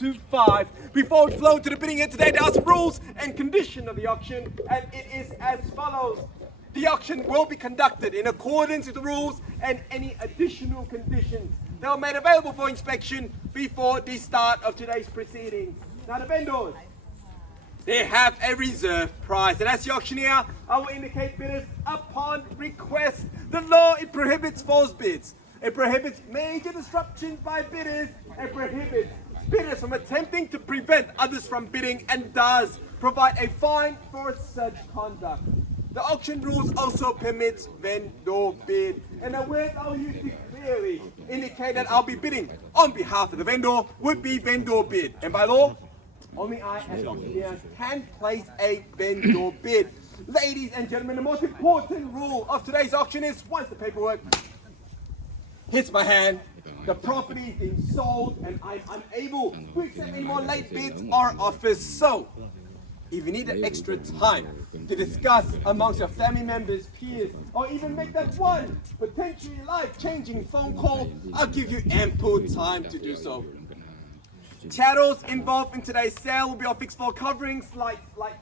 125. Before we flow to the bidding here today, there are some rules and conditions of the auction, and it is as follows. The auction will be conducted in accordance with the rules and any additional conditions that are made available for inspection before the start of today's proceedings. Now the vendors, they have a reserve price, and as the auctioneer, I will indicate bidders upon request. The law, it prohibits false bids. It prohibits major disruptions by bidders. It prohibits bidders from attempting to prevent others from bidding, and does provide a fine for such conduct. The auction rules also permits vendor bid, and the words I'll use to clearly indicate that I'll be bidding on behalf of the vendor would be vendor bid, and by law, only I, as auctioneer, can place a vendor bid. Ladies and gentlemen, the most important rule of today's auction is once the paperwork hits my hand, the property is being sold and I'm unable to accept any more late bids or offers. So, if you need an extra time to discuss amongst your family members, peers, or even make that one potentially life-changing phone call, I'll give you ample time to do so. Chattels involved in today's sale will be our fixed floor coverings, light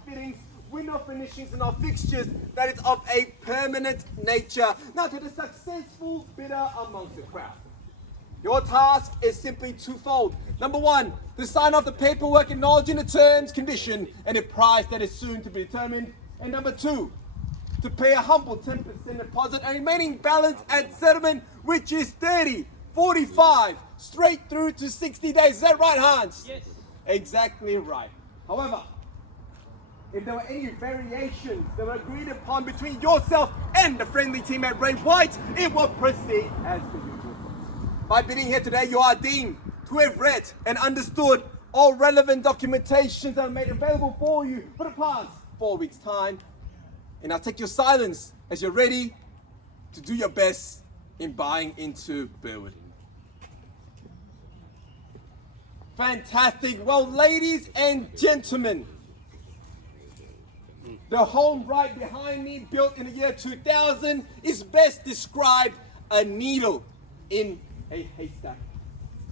fittings, window finishings, and our fixtures that is of a permanent nature. Now to the successful bidder amongst the crowd, your task is simply twofold. Number one, to sign off the paperwork acknowledging the terms, condition, and the price that is soon to be determined. And number two, to pay a humble 10% deposit and remaining balance at settlement, which is 30, 45, straight through to 60 days. Is that right, Hans? Yes. Exactly right. However, if there were any variations that were agreed upon between yourself and the friendly team at Ray White, it will proceed as per usual. By bidding here today, you are deemed to have read and understood all relevant documentations that are made available for you for the past 4 weeks' time. And I'll take your silence as you're ready to do your best in buying into Burwood. Fantastic. Well, ladies and gentlemen, the home right behind me, built in the year 2000, is best described a needle in a haystack.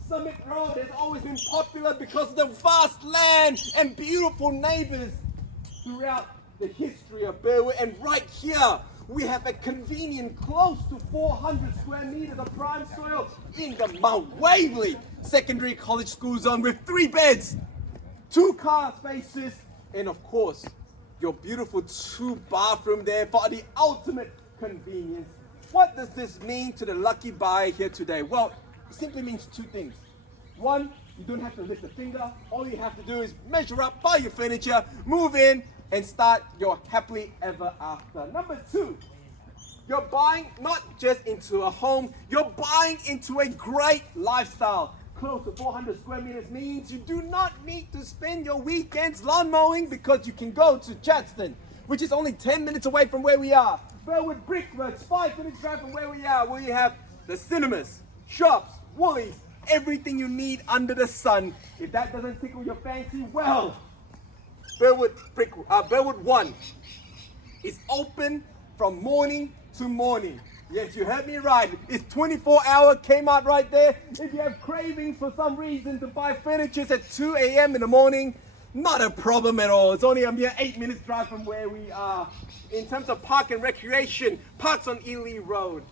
Summit Road has always been popular because of the vast land and beautiful neighbors throughout the history of Burwood. And right here, we have a convenient close to 400 square meters of prime soil in the Mount Waverley Secondary College School Zone with 3 beds, 2 car spaces, and of course, your beautiful 2-bathroom there for the ultimate convenience. What does this mean to the lucky buyer here today? Well, it simply means 2 things. One, you don't have to lift a finger. All you have to do is measure up, buy your furniture, move in, and start your happily ever after. Number 2, you're buying not just into a home, you're buying into a great lifestyle. Close to 400 square meters means you do not need to spend your weekends lawn mowing, because you can go to Chadston, which is only 10 minutes away from where we are. Burwood Brickworks, 5 minutes drive from where we are, where you have the cinemas, shops, Woolies, everything you need under the sun. If that doesn't tickle your fancy, well, Burwood 1 is open from morning to morning. Yes, you heard me right. It's 24-hour Kmart right there. If you have cravings for some reason to buy furniture at 2 a.m. in the morning, not a problem at all. It's only a mere 8 minutes drive from where we are. In terms of park and recreation, parks on Ely Road.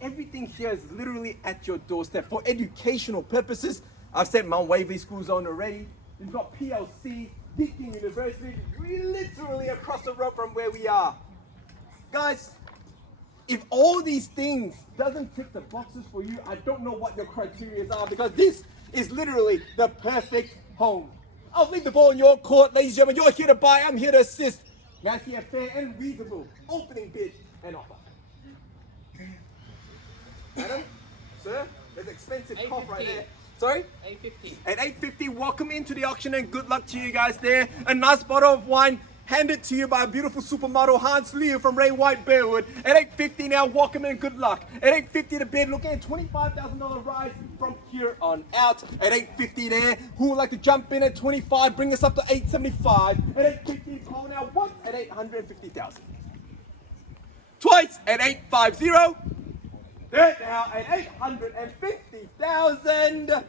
Everything here is literally at your doorstep. For educational purposes, I've said Mount Waverley School Zone already. You've got PLC, Deakin University, literally across the road from where we are. Guys, if all these things doesn't tick the boxes for you, I don't know what your criteria are, because this is literally the perfect home. I'll leave the ball in your court, ladies and gentlemen. You're here to buy, I'm here to assist. May I see a fair and reasonable opening bid and offer? Madam, sir, there's an expensive cough right there. Sorry? 850. At 850, welcome into the auction and good luck to you guys there. A nice bottle of wine handed to you by a beautiful supermodel, Hans Liu from Ray White Burwood. At 850 now, welcome and good luck. At 850 the bid, looking at $25,000 rise from here on out. At 850 there, who would like to jump in at 25, bring us up to 875. At 850, call now once at 850,000. Twice at 850. Third now at 850,000.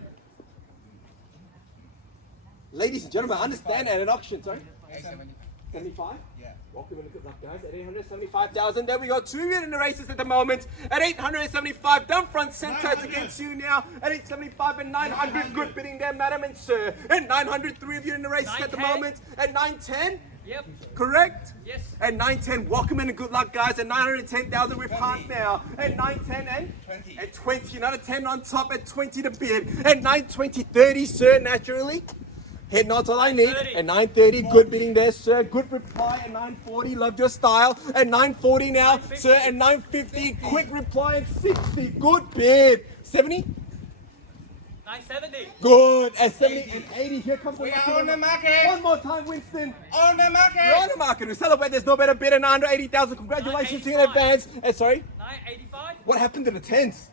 Ladies and gentlemen, understand at an auction, sorry? 870. 75? Yeah. Welcome and good luck, guys. At 875,000. There we go. 2 million in the races at the moment. At 875, down front center. It's against you now. At 875 and 900. Good bidding there, madam and sir. At 900, 3 of you in the races at the moment. At 910. Yep. Correct? Yes. At 910, welcome and good luck, guys. At 910,000 with hearts now. At 910 and 20. At 20, another 10 on top. At 20 to bid. At 920, 30, sir, naturally. Head nods all I need. 930. At 930, good bidding there, sir. Good reply at 940. Loved your style. At 940 now, 950. sir. At 950, quick reply at 60. Good bid. 70? 970. Good. At 70 and 80, here comes the We lucky are on number. the market. One more time, Winston. On the We're on market. the market. We celebrate. There's no better bid than 980,000. Congratulations to you in 985. advance. Sorry? 985. What happened to the tens?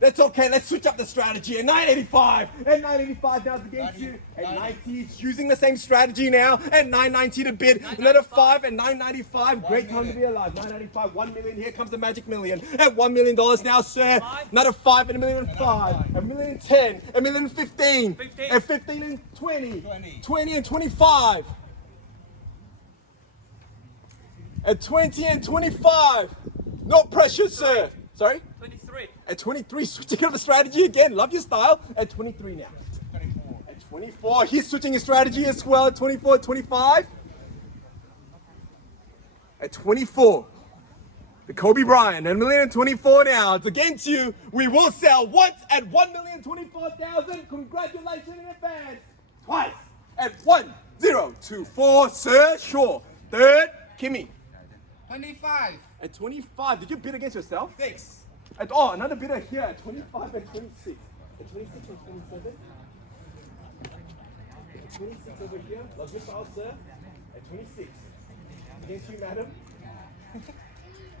That's okay. Let's switch up the strategy. At 985. At 985 now it's against you. At 90, it's using the same strategy now. At 990 to bid. Another 5 at 995. Great time to be alive. 995. 1 million. Here comes the magic million. At $1 million now, sir. Another 5 and $1,000,005. $1,010,000. $1,015,000. 15. And 15 and 20. 20. 20 and 25. At 20 and 25. No pressure, sir. Sorry? 23. At 23, switching up the strategy again. Love your style. At 23 now. 24. At 24, he's switching his strategy as well. At 24, 25. At 24, the Kobe Bryant. At 1,024,000 now. It's against you. We will sell once at 1,024,000. Congratulations in advance. Twice at 1,024, sir. Sure. Third, Kimmy. 25. At 25, did you bid against yourself? 6. Another bidder here at 25 and 26. At 26 and 27. At 26 over here. Love your style, sir. At 26. Against you, madam.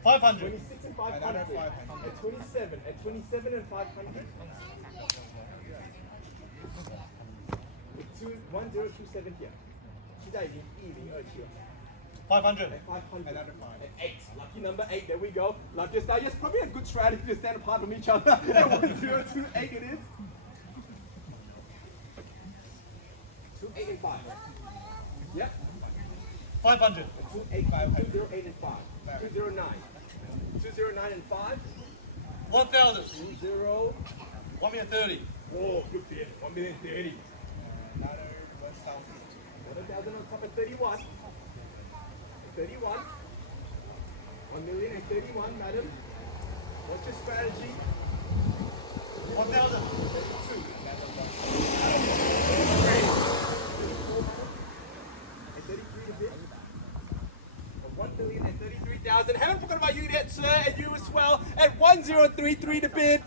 500. 26 and 500. Another 500. At 27. At 27 and 500. At 1027 here. 现在已经1027了。 500. At 500. Another 5. At 8. Lucky number 8. There we go. Love your style. Yes, probably a good strategy to stand apart from each other. At 1028 it is. 2, 8, and 5. Yep. 500. 2, 8, 5. 208 and 5. 209. 209 and 5. 1,000. 20. 1,030,000. Oh, good bid. 1,030,000. Another 1,000. 1,000 on top of 31. 31. 1,031, madam. What's your strategy? 1,000. 32. At 33 a bit. 1,033,000. Haven't forgotten about you yet, sir, and you as well. At 1,033 to bid.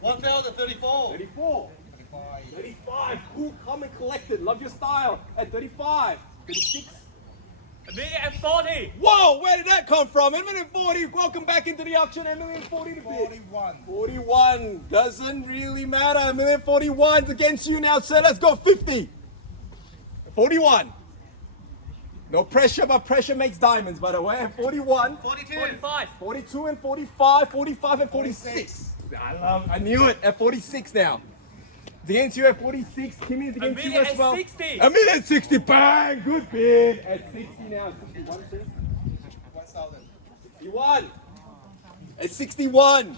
1,034. 34. 35. 35. Cool, calm, and collected. Love your style. At 35. 36. 1,040,000. Whoa, where did that come from? 1,040,000. Welcome back into the auction. 1,040,000 to bid. 41. 41. Doesn't really matter. 1,041,000's against you now, sir. Let's go 50. 41. No pressure, but pressure makes diamonds, by the way. 41. 42. 45. 42 and 45. 45 and 46. I knew it. At 46 now. It's against you at 46. Kimmy is against you as well. 1,060,000. 1,060,000. Bang. Good bid. At 60 now. 61, sir. 1,000. 61. At 61.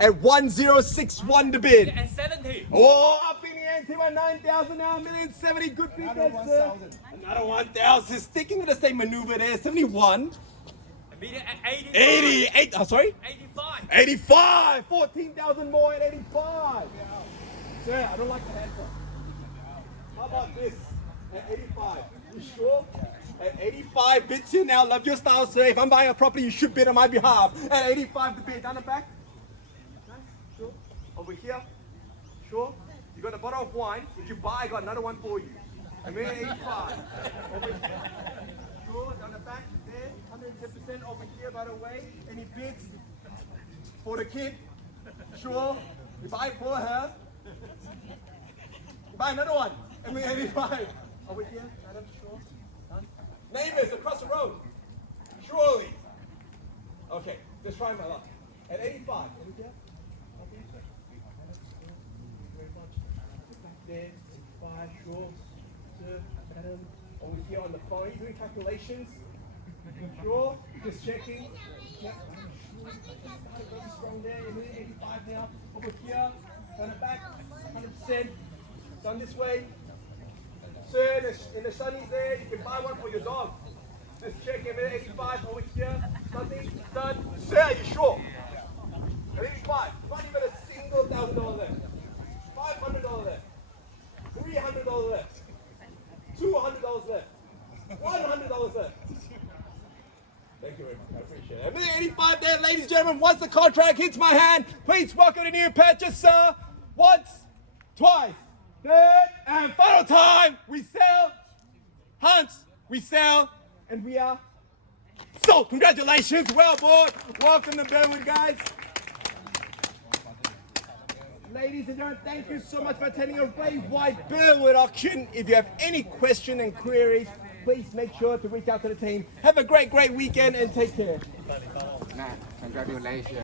At 1,061 to bid. And 70. Oh, up in the ante by 9,000 now. 1,070,000. Good bid Another there, sir. 1,000. Another 1,000. Sticking with the same maneuver there. 71. 1,085,000. 88. Oh, sorry. 85. 85. 14,000 more at 85. Sir, I don't like the answer. How about this? At 85. You sure? At 85 bids here now. Love your style, sir. If I'm buying a property, you should bid on my behalf. At 85 the bid. Down the back. Okay. Sure. Over here. Sure. You got a bottle of wine. If you buy, I got another one for you. I'm at 85. Over here. Sure. Down the back. There. 110% over here, by the way. Any bids for the kid? Sure. You buy for her. Buy another one. And we 85. Over here, Adam, sure. Done. Neighbors across the road. Surely. Okay, just try my luck. At 85. Over here. Okay. Very much. Back there. 85. sure. Sir, madam, over here on the phone. Are you doing calculations? Sure? Just checking. Yep, I'm sure. Started really strong there. 85 now. Over here. Turn it back. 100%. Done this way. Sir, in the sunnies there, you can buy one for your dog. Just check him at 85 over here. Nothing. Done. Sir, you sure? 85. Not even a single $1,000 left. $500 left. $300 left. $200 left. $100 left. Thank you very much. I appreciate it. Minute 85 there, ladies and gentlemen. Once the contract hits my hand, please welcome the new purchaser. Once, twice, third, and final time. We sell. Hunts. We sell. And we are sold. Congratulations. Well bought. Welcome to Burwood, guys. Ladies and gentlemen, thank you so much for attending a very wide Burwood auction. If you have any questions and queries, please make sure to reach out to the team. Have a great weekend and take care. Congratulations.